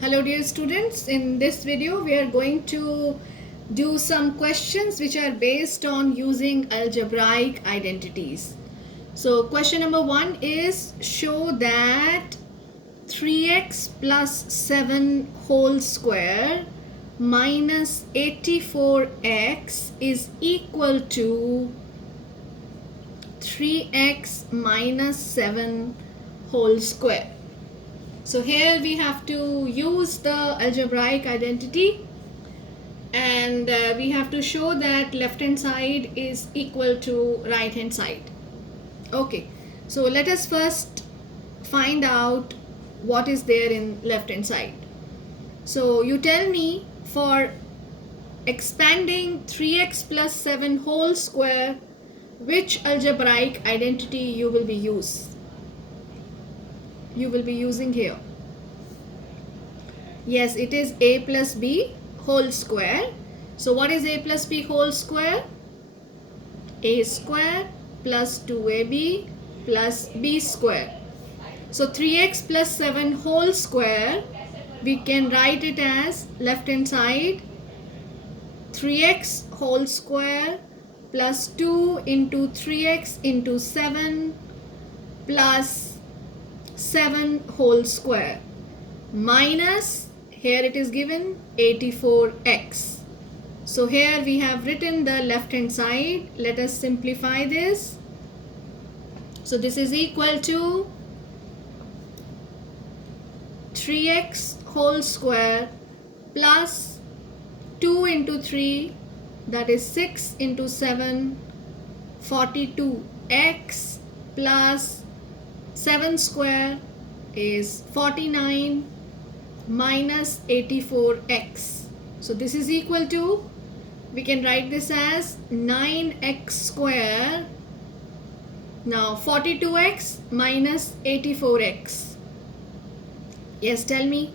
Hello dear students, in this video we are going to do some questions which are based on using algebraic identities. So question number 1 is show that 3x plus 7 whole square minus 84x is equal to 3x minus 7 whole square. So here we have to use the algebraic identity and we have to show that left hand side is equal to right hand side. Okay, so let us first find out what is there in left hand side. So you tell me for expanding 3x plus 7 whole square, which algebraic identity you will be using here. Yes, it is a plus b whole square. So what is a plus b whole square? A square plus 2ab plus b square. So 3x plus 7 whole square, we can write it as left hand side 3x whole square plus 2 into 3x into 7 plus 7 whole square minus, here it is given 84x. So here we have written the left hand side. Let us simplify this. So this is equal to 3x whole square plus 2 into 3, that is 6 into 7, 42x plus 7 square is 49 minus 84x. So this is equal to, we can write this as 9x square. Now 42x minus 84x. Yes, tell me.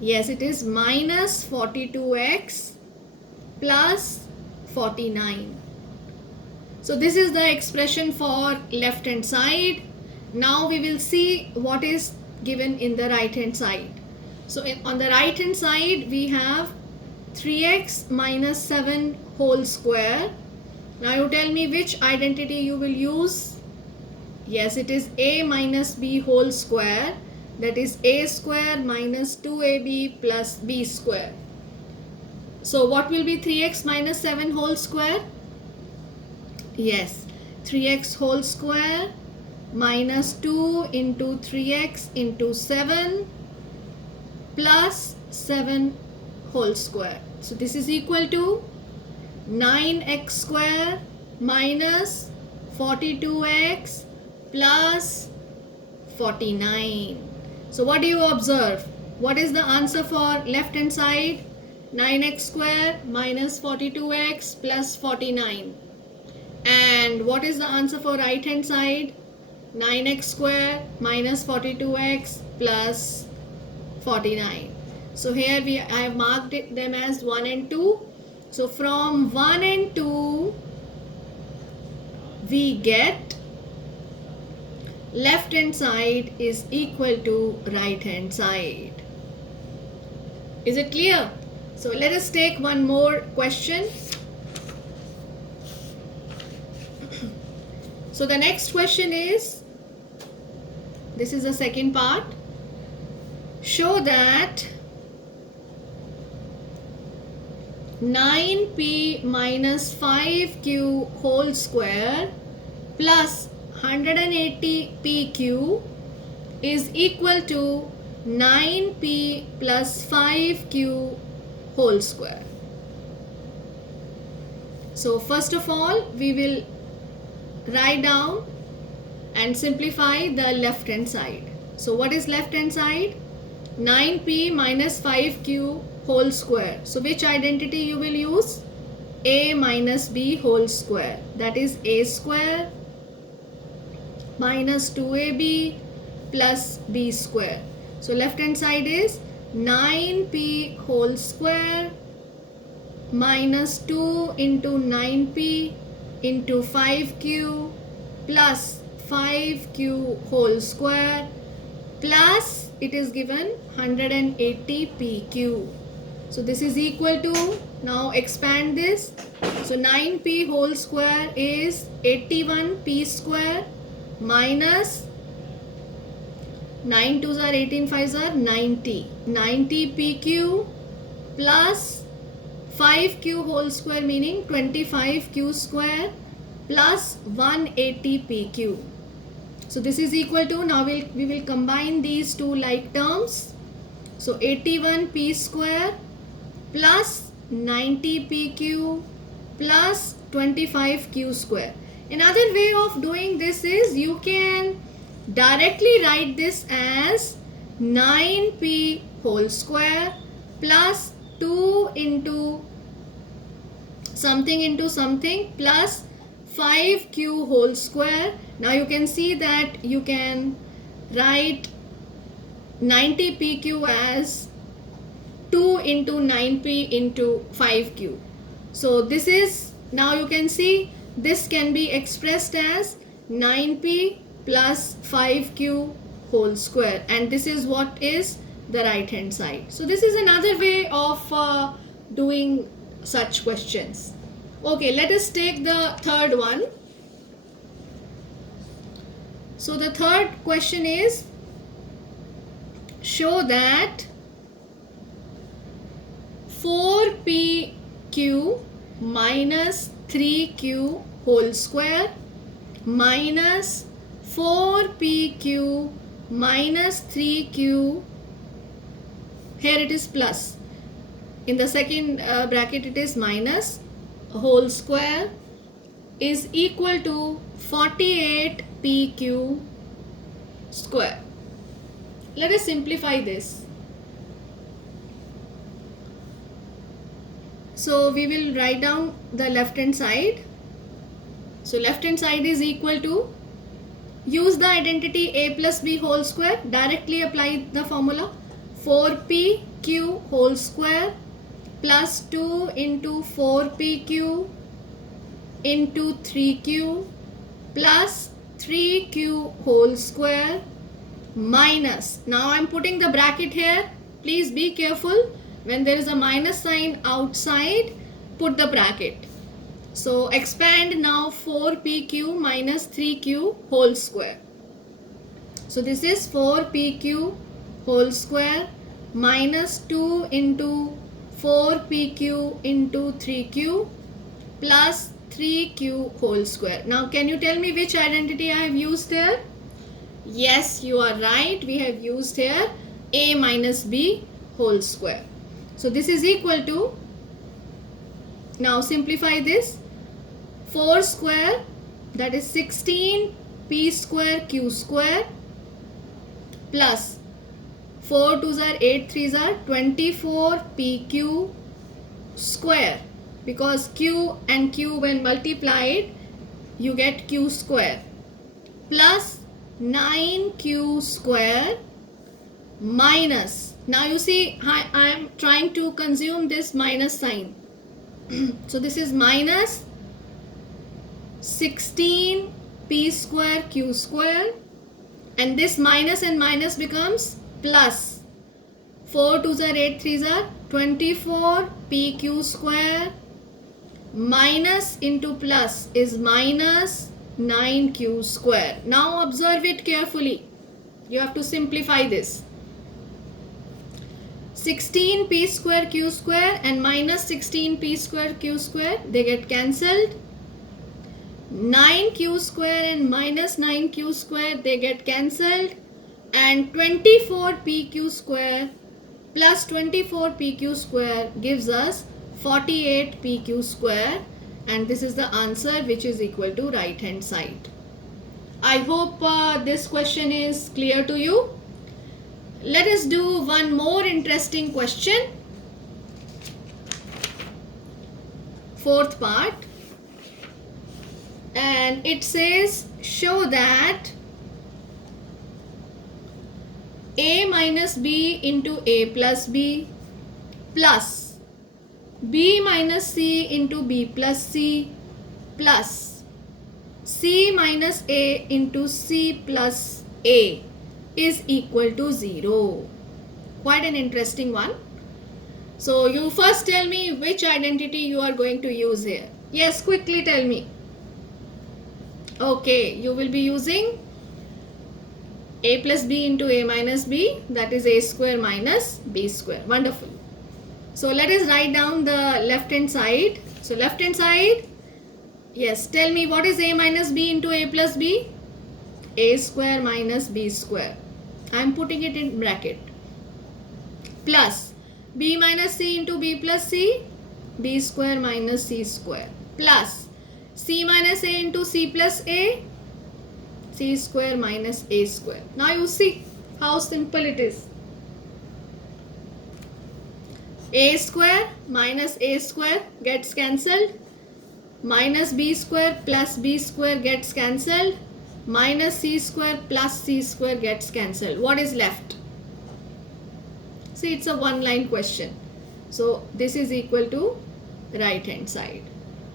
Yes, it is minus 42x plus 49. So this is the expression for left hand side. Now we will see what is given in the right hand side. So on the right hand side we have 3x minus 7 whole square. Now you tell me which identity you will use. Yes, it is a minus b whole square, that is a square minus 2ab plus b square. So what will be 3x minus 7 whole square? Yes, 3x whole square minus 2 into 3x into 7 plus 7 whole square. So this is equal to 9x square minus 42x plus 49. So what do you observe? What is the answer for left hand side? 9x square minus 42x plus 49. And what is the answer for right hand side? 9x square minus 42x plus 49. So here I have marked them as 1 and 2. So from 1 and 2 we get left hand side is equal to right hand side. Is it clear? So let us take one more question. So the next question is, this is the second part. Show that 9p minus 5q whole square plus 180pq is equal to 9p plus 5q whole square. So first of all we will write down and simplify the left hand side. So what is left hand side? 9p minus 5q whole square. So which identity you will use? A minus b whole square, that is a square minus 2ab plus b square. So left hand side is 9p whole square minus 2 into 9p into 5q plus 5q whole square plus it is given 180 PQ. So this is equal to, now expand this. So 9P whole square is 81 P square minus 9 2s are 18 5s are 90. 90 PQ plus 5Q whole square meaning 25Q square plus 180 PQ. So this is equal to, now we will combine these two like terms. So 81 P square plus 90 PQ plus 25 Q square. Another way of doing this is you can directly write this as 9P whole square plus 2 into something plus 5Q whole square. Now you can see that you can write 90 PQ as 2 into 9P into 5Q. So this is, now you can see this can be expressed as 9P plus 5Q whole square, and this is what is the right hand side. So this is another way of doing such questions. Okay, let us take the third one. So the third question is, show that 4PQ minus 3Q whole square minus 4PQ minus 3Q, here it is plus, in the second bracket it is minus, whole square is equal to 48 PQ square. Let us simplify this. So we will write down the left hand side. So left hand side is equal to, use the identity a plus b whole square, directly apply the formula, 4PQ whole square plus 2 into 4PQ into 3Q plus 3Q whole square minus, now I am putting the bracket here, please be careful, when there is a minus sign outside, put the bracket. So expand now 4PQ minus 3Q whole square. So this is 4PQ whole square minus 2 into 4PQ into 3Q plus 3Q whole square. Now can you tell me which identity I have used here? Yes, you are right. We have used here a minus b whole square. So this is equal to, now simplify this, 4 square, that is 16 p square q square plus 4 2s are 8 3s are 24 pq square, because q and q when multiplied you get q square, plus 9q square minus, now you see I am trying to consume this minus sign. So this is minus 16 p square q square, and this minus and minus becomes plus, 4 2s are 8 3s are 24 pq square minus into plus is minus 9q square. Now observe it carefully, you have to simplify this. 16 p square q square and minus 16 p square q square, they get cancelled. 9q square and minus 9q square, they get cancelled, and 24 pq square plus 24 pq square gives us 48 pq square, and this is the answer which is equal to right hand side. I hope this question is clear to you. Let us do one more interesting question. Fourth part, and it says, show that a minus b into a plus b plus b minus c into b plus c plus c minus a into c plus a is equal to 0. Quite an interesting one. So you first tell me which identity you are going to use here. Yes, quickly tell me. Okay, you will be using a plus b into a minus b, that is a square minus b square. Wonderful. So let us write down the left hand side. So left hand side, yes, tell me what is a minus b into a plus b? A square minus b square. I am putting it in bracket. Plus b minus c into b plus c, b square minus c square. Plus c minus a into c plus a, c square minus a square. Now you see how simple it is. A square minus a square gets cancelled. Minus b square plus b square gets cancelled. Minus c square plus c square gets cancelled. What is left? See, it's a one line question. So this is equal to right hand side.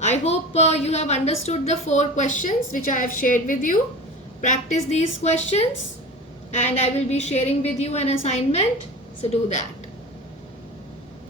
I hope you have understood the 4 questions which I have shared with you. Practice these questions and I will be sharing with you an assignment. So do that.